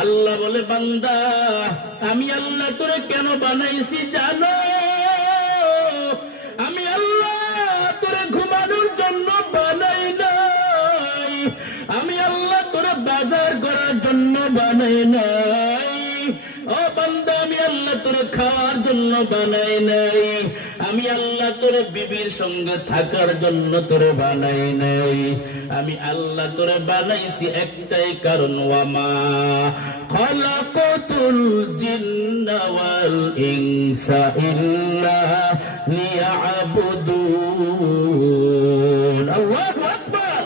আল্লাহ বলে বান্দা আমি আল্লাহ তোরে কেন বানাইছি জানো? আমি আল্লাহ তোরে ঘুমানোর জন্য বানাই নাই, আমি আল্লাহ তোরে বাজার করার জন্য বানাই নাই। ও বান্দা আমি আল্লাহ তোরে খাওয়ার জন্য বানাই নাই, আমি আল্লাহ তোরে বিবির সঙ্গে থাকার জন্য তোরে বানাই নাই। আমি আল্লাহ তোরে বানাইছি একটাই কারণ, ওয়ামা খালাকাতুল জিন্না ওয়াল ইনসা ইল্লা লিয়াবুদুন। আল্লাহু আকবার।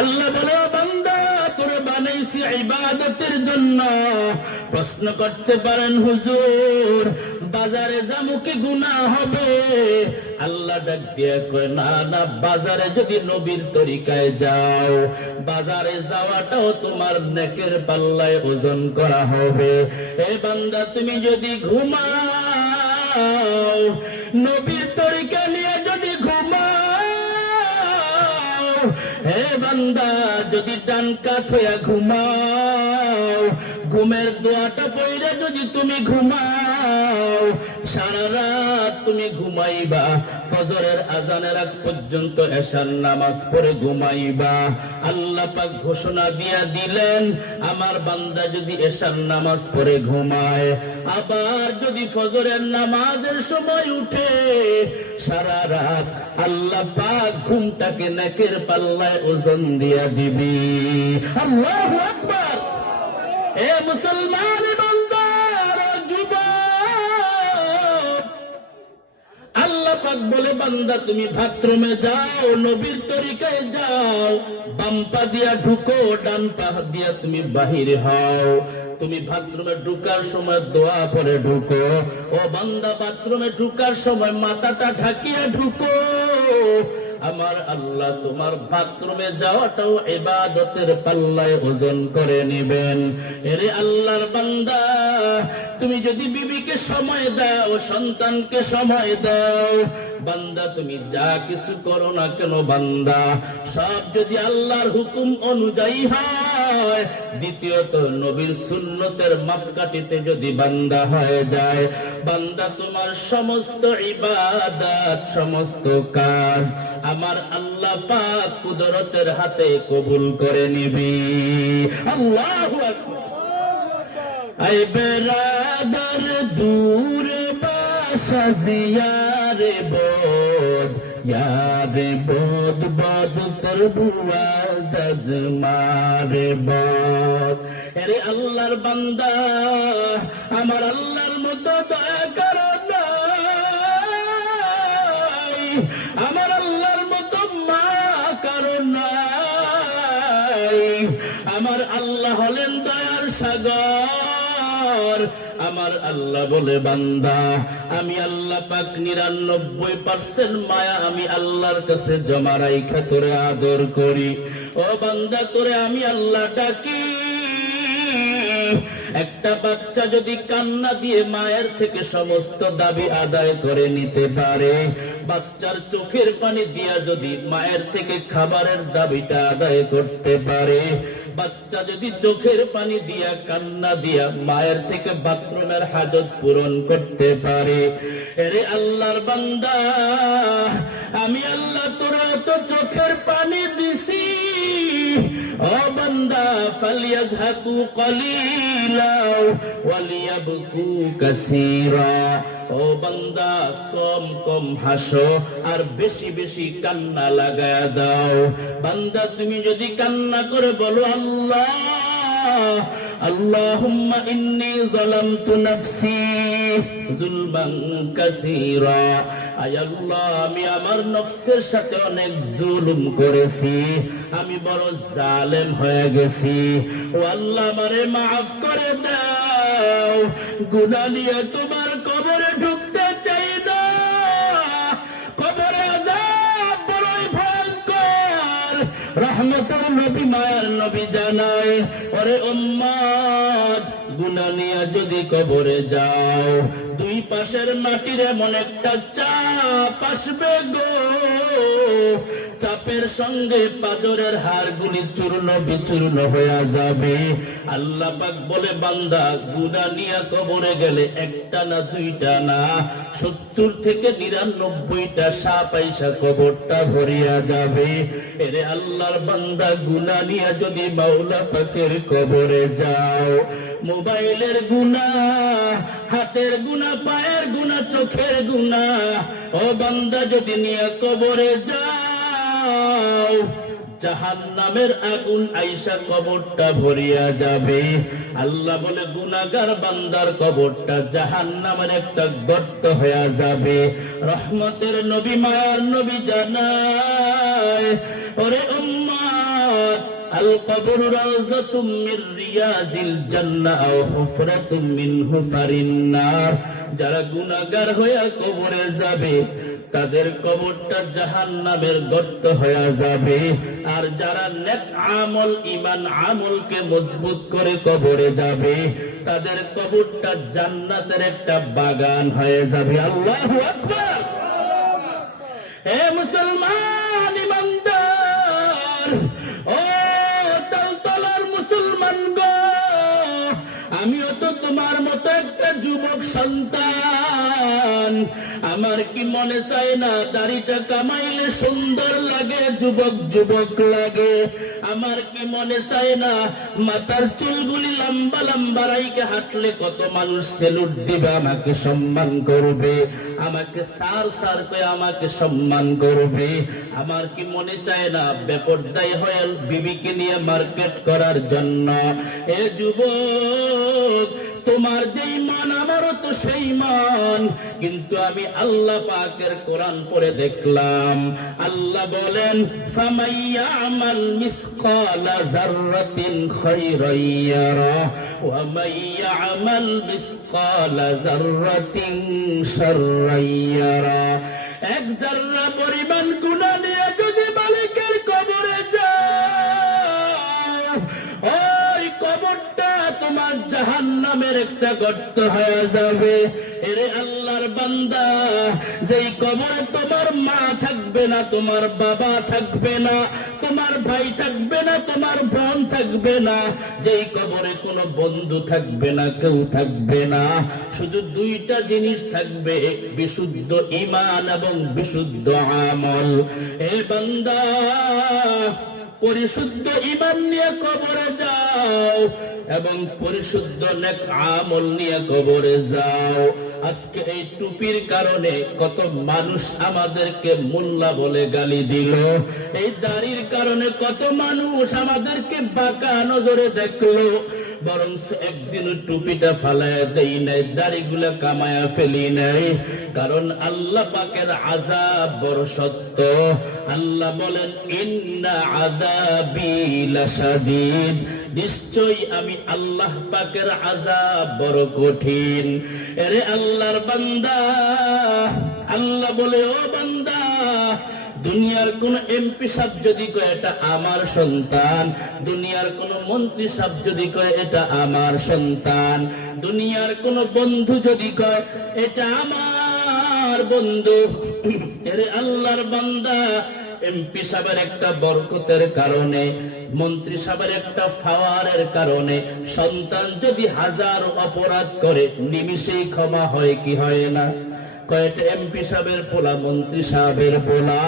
আল্লাহ বলে বান্দা তোরে বানাইছি ইবাদতের জন্য। প্রশ্ন করতে পারেন হুজুর বাজারে যাবো কি গুনাহ হবে? আল্লাহ ডাক দিয়ে কয় না না, বাজারে যদি নবীর তরিকায় যাও বাজারে যাওয়াটাও তোমার নেকের পাল্লায় ওজন করা হবে। এ বান্দা তুমি যদি ঘুমাও নবীর তরিকা নিয়ে যদি ঘুমাও, হে বান্দা যদি ডান কাত হইয়া ঘুমাও, ঘুমের দোয়াটা পড়ে যদি তুমি ঘুমাও, সারা রাত তুমি ঘুমাইবা, ফজরের আজানের আগ পর্যন্ত এশার নামাজ পড়ে ঘুমাইবা। আল্লাহ পাক ঘোষণা দিয়া দিলেন আমার বান্দা যদি এশার নামাজ পড়ে ঘুমায়, আবার যদি ফজরের নামাজের সময় উঠে, সারা রাত আল্লাহ পাক ঘুমটাকে নেকের পাল্লায় ওজন দিয়া দিবি। আল্লাহু আকবার। এ মুসলমান বান্দার যুবক, আল্লাহ পাক বলে বান্দা তুমি বাথরুমে যাও, নবীর তরিকায় যাও, বাম পা দিয়া ঢুকো, ডান পা দিয়া তুমি বাহির হও। তুমি বাথরুমে ঢুকার সময় দোয়া পড়ে ঢুকো। ও বান্দা বাথরুমে ঢুকার সময় মাথাটা ঢাকিয়া ঢুকো। আমার আল্লাহ তোমার বাথরুমে যাওয়াটাও ইবাদতের পাল্লায় ওজন করে নেবেন। এরে আল্লাহর বান্দা তুমি যদি বিবিকে সময় দাও, সন্তানকে সময় দাও, বান্দা তুমি যা কিছু করো না কেন বান্দা সব যদি আল্লাহর হুকুম অনুযায়ী হয়, দ্বিতীয়ত নবীর সুন্নতের মাপকাঠিতে যদি বান্দা হয়ে যায়, বান্দা তোমার সমস্ত ইবাদত সমস্ত কাজ আমার আল্লাহ পাক কুদরতের হাতে কবুল করে নিবি। আল্লাহু আকবার। আই বেরাদার দূরে বাসা জিয়ারে bod, यारे bod bod তোর বুয়া দজমারে bod। আরে আল্লাহর বান্দা আমার আল্লাহর মতো দয়া করো না, আমার আল্লাহর মতো মা করো না। আমার আল্লাহ হলেন দয়ার সাগর। আমার আল্লাহ বলে বান্দা আমি আল্লাহ পাক 99% মায়া আমি আল্লাহর কাছে জমা রাইখা তোরে আদর করি। ও বান্দা তোরে আমি আল্লাহ ডাকি। একটা বাচ্চা যদি কান্না দিয়ে মায়ের থেকে সমস্ত দাবি আদায় করে নিতে পারে, বাচ্চার চোখের পানি দিয়া যদি মায়ের থেকে খাবারের দাবিটা আদায় করতে পারে, বাচ্চা যদি চোখের পানি দিয়া কান্না দিয়া মায়ের থেকে বাথরুমের হাজত পূরণ করতে পারে, এরে আল্লাহর বান্দা আমি আল্লাহ তোরা তো চোখের পানি দিছি। ও বান্দা ফালিয়াযহাকু কলিলা ওয়ালিয়াবকু কাসীরা। ও বান্দা কম কম হাসো আর বেশি বেশি কান্না লাগায়া দাও। বান্দা তুমি যদি কান্না করে বলো আল্লাহ আল্লাহুম্মা ইন্নী যালামতু নাফসি যুলমান কাসীরা, আয় আল্লাহ আমি আমার নফসের সাথে অনেক জুলুম করেছি, আমি বড় জালেম হয়ে গেছি। ও আল্লাহ আমারে মাফ করে দাও, গুনাহ নিয়ে তোমার কবরে ঢুকতে চাই না। কবরে আযাব বড়ই ভয়ঙ্কর। রহমতের নবী মায়ার নবী জানায়, ওরে উম্মত গুনাহ নিয়ে যদি কবরে যাও, দুই পাশের মাটির এমন একটা চাপ আসবে গো, চাপের সঙ্গে পাজরের হাড়গুলি চূর্ণ বিচূর্ণ হয়ে যাবে। আল্লাহ পাক বলে, বান্দা গুনাহ নিয়ে কবরে গেলে একটা না দুইটা না 70 থেকে 99টা সাপ আইসা কবরটা ভরিয়া যাবে। এরে আল্লাহর বান্দা, গুনাহ নিয়ে যদি মাওলা পাকের কবরে যাও, মোবাইলের গুনাহ, হাতের গুনাহ, পায়ের গুনাহ, চোখের গুনাহ, ও বান্দা যদি নিয়ে কবরে যাও, জাহান্নামের আগুন আইসা কবরটা ভরিয়া যাবে। আল্লাহ বলে, গুনাহগার বান্দার কবরটা জাহান্নামের একটা গর্ত হয়ে যাবে। রহমতের নবী, মায়ার নবী জানায়, ওরে উম্মত, আল কবর রাউযাতুম মির রিয়াজিল জান্নাহ আও হুফরাতুম মিন হুফারিন নার। যারা গুনাহগার হয়ে কবরে যাবে, তাদের কবরটা জাহান্নামের গর্ত হয়ে যাবে। আর যারা নেক আমল, ঈমান আমলকে মজবুত করে কবরে যাবে, তাদের কবরটা জান্নাতের একটা বাগান হয়ে যাবে। আল্লাহু আকবার। হে মুসলমান ইমানদার, ও তালতলার মুসলমান গো, আমিও তো তোমার মতো একটা যুবক সন্তান। আমার কি মনে চায় না দাড়িটা কামাইলে সুন্দর লাগে, যুবক যুবক লাগে? আমার কি মনে চায় না মাথার চুলগুলি লম্বা লম্বা রাইকে হাঁটলে কত মানুষ সেলুট দিবে, আমাকে সম্মান করবে, আমাকে সার সার করে আমাকে সম্মান করবে? আমার কি মনে চায় না বেপরদাই হয়ে বিবিকে নিয়ে মার্কেট করার জন্য? এ যুবক, তোমার যেই মান আমারও তো সেই মান, কিন্তু আমি আল্লাহ পাকের কোরআন পড়ে দেখলাম, আল্লাহ বলেন, ফামাইয়ামাল মিসকালা যাররাতিন খায়রান ইয়ারা ওয়া মাইয়ামাল মিসকালা যাররাতিন শাররান ইয়ারা। এক যাররা পরিমাণ গুনাহ নিয়ে যদি মালিকের কবরে যাও, ওই কবরটা তোমার জাহান্নামের একটা গর্ত হয়ে যাবে। এরে আল্লাহর বান্দা, যেই কবরে তোমার মা থাকবে না, তোমার বাবা থাকবে না, তোমার ভাই থাকবে না, তোমার বোন থাকবে না, যেই কবরে কোনো বন্ধু থাকবে না, কেউ থাকবে না, শুধু দুইটা জিনিস থাকবে, বিশুদ্ধ ঈমান এবং বিশুদ্ধ আমল। এ বান্দা, পরিশুদ্ধ ঈমান নিয়ে কবরে যাও এবং পরিশুদ্ধ নেক আমল নিয়ে কবরে যাও। আজকে এই টুপির কারণে কত মানুষ আমাদেরকে মোল্লা বলে গালি দিল, এই দাড়ির কারণে কত মানুষ আমাদেরকে বাঁকা নজরে দেখলো, বরং একদিন টুপিটা ফালায় দেই নাই, দাড়িগুলা কামায়া ফেলি নাই। কারণ আল্লাহ পাকের আযাব বড় সত্য। আল্লাহ বলেন, ইন্না আযাবি লাশাদীদ, নিশ্চয়ই আমি আল্লাহ পাকের আযাব বড় কঠিন। এরে আল্লাহর বান্দা, আল্লাহ বলে, ও বান্দা, দুনিয়ার কোন এমপি সাহেব যদি কয় এটা আমার সন্তান, দুনিয়ার কোন মন্ত্রী সাহেব যদি কয় এটা আমার সন্তান, দুনিয়ার কোন বন্ধু যদি কয় এটা আমার বন্ধু, এরে আল্লাহর বান্দা, এমপি সাহেবের একটা বরকতের কারণে, মন্ত্রী সাহেবের একটা পাওয়ারের কারণে সন্তান যদি 1000 অপরাধ করে, নিমিষেই ক্ষমা হয় কি হয় না? কয়েকটা এমপি সাহেবের পোলা, মন্ত্রী সাহেবের পোলা,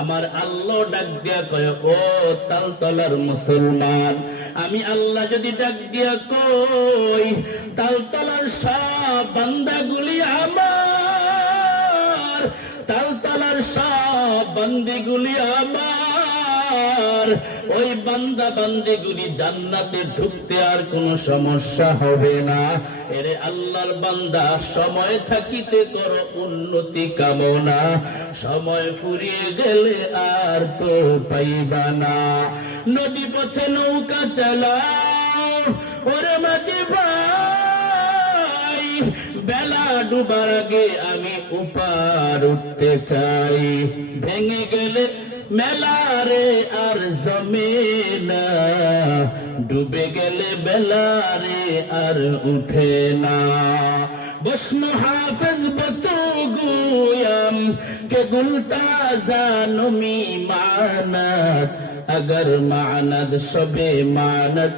আমার আল্লাহ ডাক দিয়া কয়, ও তালতলার মুসলমান, আমি আল্লাহ যদি ডাক দিয়া কই, তালতলার সব বান্দাগুলি আমার, তালতলার সব বান্দিগুলি আমার, ওই বান্দা বান্দিগুলি জান্নাতে ঢুকতে আর কোনো সমস্যা হবে না। এরে আল্লাহর বান্দা, সময় থাকিতে করো উন্নতি কামনা, সময় ফুরিয়ে গেলে আর তো পাইবা না। নদী পথে নৌকা চালাও, ওরে মাঝি ভাই, বেলা ডুবার আগে আমি উপার উঠতে চাই, ভেঙে গেলে মেলারে আর জমে না, ডুবে গেলে বেলারে আর উঠে না। বসনু হাফেজ বতগু گویم که گل تازه نمی ماند اگر ماند شب ماند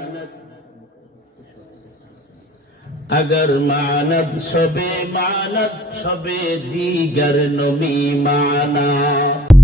اگر ماند شب ماند شب دیگر نمی ماند